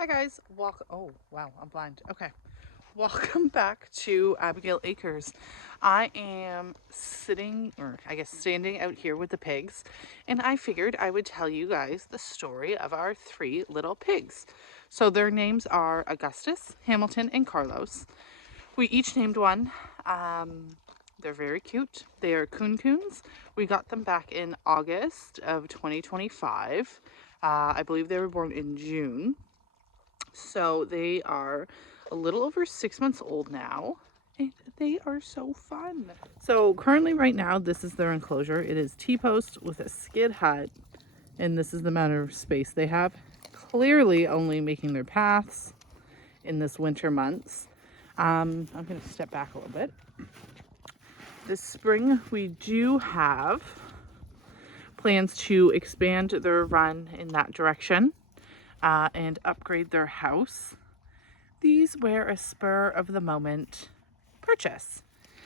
Hi guys, oh wow, I'm blind. Okay. Welcome back to Abigail Acres. I am sitting, or I guess standing out here with the pigs, and I figured I would tell you guys the story of our three little pigs. So their names are Augustus, Hamilton, and Carlos. We each named one. They're very cute. They are KuneKunes. We got them back in August of 2025. I believe they were born in June. So they are a little over 6 months old now, and they are so fun. So currently right now, this is their enclosure. It is T-post with a skid hut, and this is the amount of space they have. Clearly only making their paths in this winter months. I'm going to step back a little bit. This spring, we do have plans to expand their run in that direction and upgrade their house. These were a spur of the moment purchase.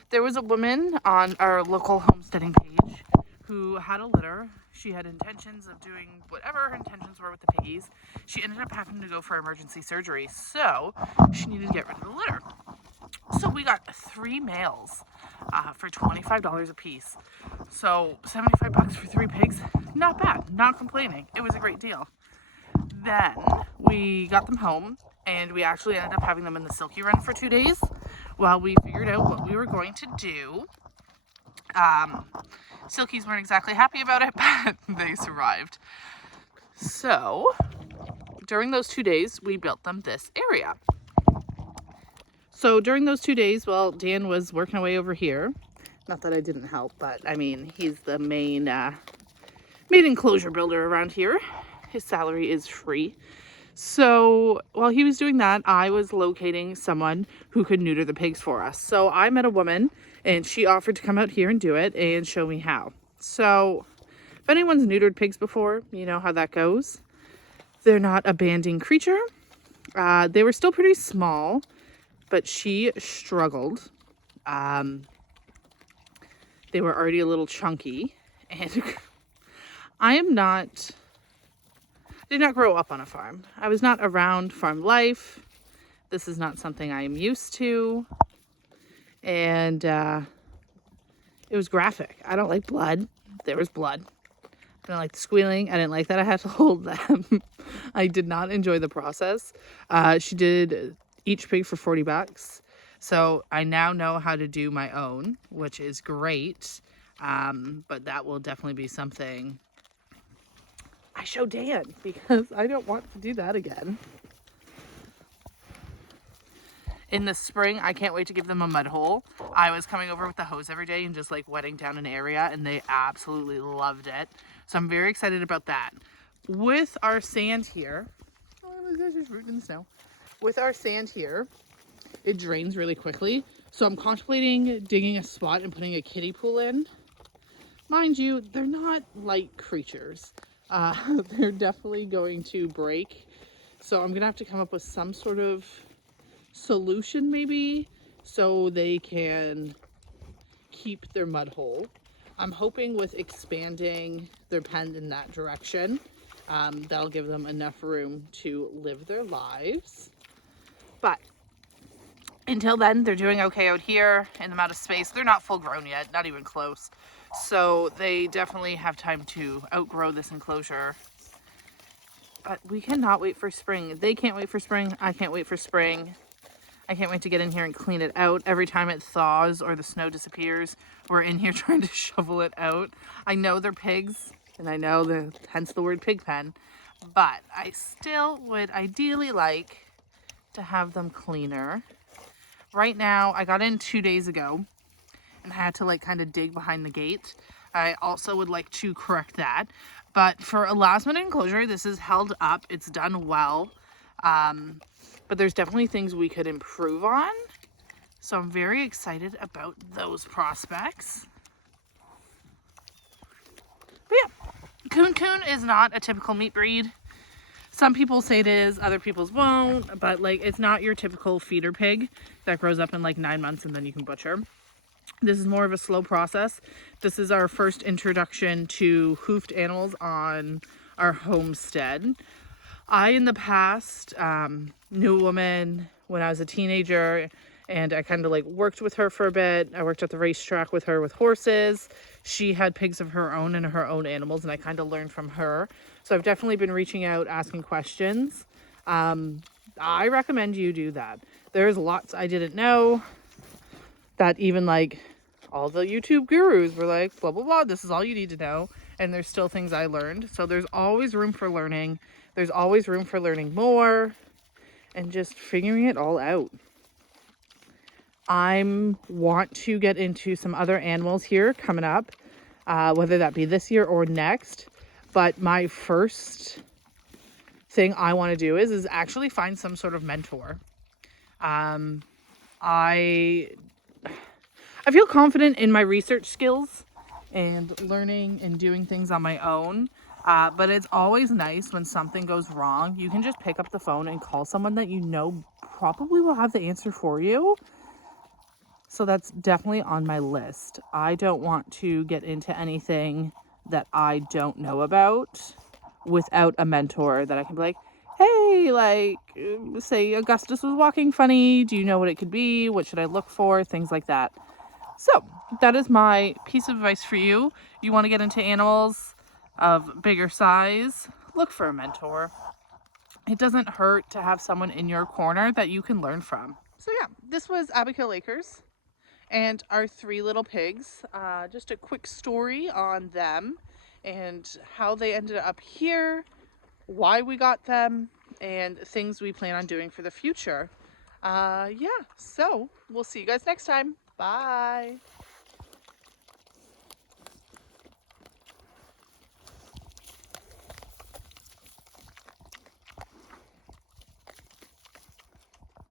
There was a woman on our local homesteading page who had a litter. She had intentions of doing whatever her intentions were with the piggies. She ended up having to go for emergency surgery, so she needed to get rid of the litter. So we got 3 males for $25 a piece. So $75 for 3 pigs, not bad, not complaining. It was a great deal. Then we got them home, and we actually ended up having them in the silky run for 2 days while we figured out what we were going to do. Silkies weren't exactly happy about it, but they survived. So during those 2 days, we built them this area. So during those 2 days, well, Dan was working away over here. Not that I didn't help, but I mean, he's the main enclosure builder around here. His salary is free. So while he was doing that, I was locating someone who could neuter the pigs for us. So I met a woman, and she offered to come out here and do it and show me how. So if anyone's neutered pigs before, you know how that goes. They're not a banding creature. They were still pretty small, but she struggled. They were already a little chunky, and I did not grow up on a farm. I was not around farm life. This is not something I am used to. And it was graphic. I don't like blood. There was blood. I didn't like the squealing. I didn't like that I had to hold them. I did not enjoy the process. She did each pig for $40. So I now know how to do my own, which is great. But that will definitely be something I show Dan, because I don't want to do that again. In the spring, I can't wait to give them a mud hole. I was coming over with the hose every day and just like wetting down an area, and they absolutely loved it. So I'm very excited about that. With our sand here, there's rooting in the snow. With our sand here, it drains really quickly. So I'm contemplating digging a spot and putting a kiddie pool in. Mind you, they're not light creatures. They're definitely going to break. So I'm gonna have to come up with some sort of solution maybe so they can keep their mud hole. I'm hoping with expanding their pen in that direction, that'll give them enough room to live their lives. But until then, they're doing okay out here in the amount of space. They're not full grown yet, not even close. So they definitely have time to outgrow this enclosure. But we cannot wait for spring. They can't wait for spring. I can't wait for spring. I can't wait to get in here and clean it out. Every time it thaws or the snow disappears, we're in here trying to shovel it out. I know they're pigs, and I know hence the word pig pen, but I still would ideally like to have them cleaner. Right now, I got in 2 days ago, and I had to like kind of dig behind the gate. I also would like to correct that. But for a last minute enclosure, this is held up. It's done well. But there's definitely things we could improve on. So I'm very excited about those prospects. But yeah, KuneKune is not a typical meat breed. Some people say it is, other people's won't, but like it's not your typical feeder pig that grows up in like 9 months and then you can butcher. This is more of a slow process. This is our first introduction to hoofed animals on our homestead. I, in the past, knew a woman when I was a teenager, and I kind of like worked with her for a bit. I worked at the racetrack with her with horses. She had pigs of her own and her own animals, and I kind of learned from her. So I've definitely been reaching out, asking questions. I recommend you do that. There's lots I didn't know that even like all the YouTube gurus were like, blah, blah, blah, this is all you need to know. And there's still things I learned. So there's always room for learning. There's always room for learning more and just figuring it all out. I want to get into some other animals here coming up, whether that be this year or next. But my first thing I want to do is actually find some sort of mentor. I feel confident in my research skills and learning and doing things on my own. But it's always nice when something goes wrong. You can just pick up the phone and call someone that you know probably will have the answer for you. So that's definitely on my list. I don't want to get into anything that I don't know about without a mentor that I can be like, hey, like, say Augustus was walking funny. Do you know what it could be? What should I look for? Things like that. So that is my piece of advice for you. You want to get into animals of bigger size, look for a mentor. It doesn't hurt to have someone in your corner that you can learn from. So yeah, this was Abigail Acres and our 3 little pigs. Just a quick story on them and how they ended up here, why we got them, and things we plan on doing for the future. Yeah, so we'll see you guys next time. Bye.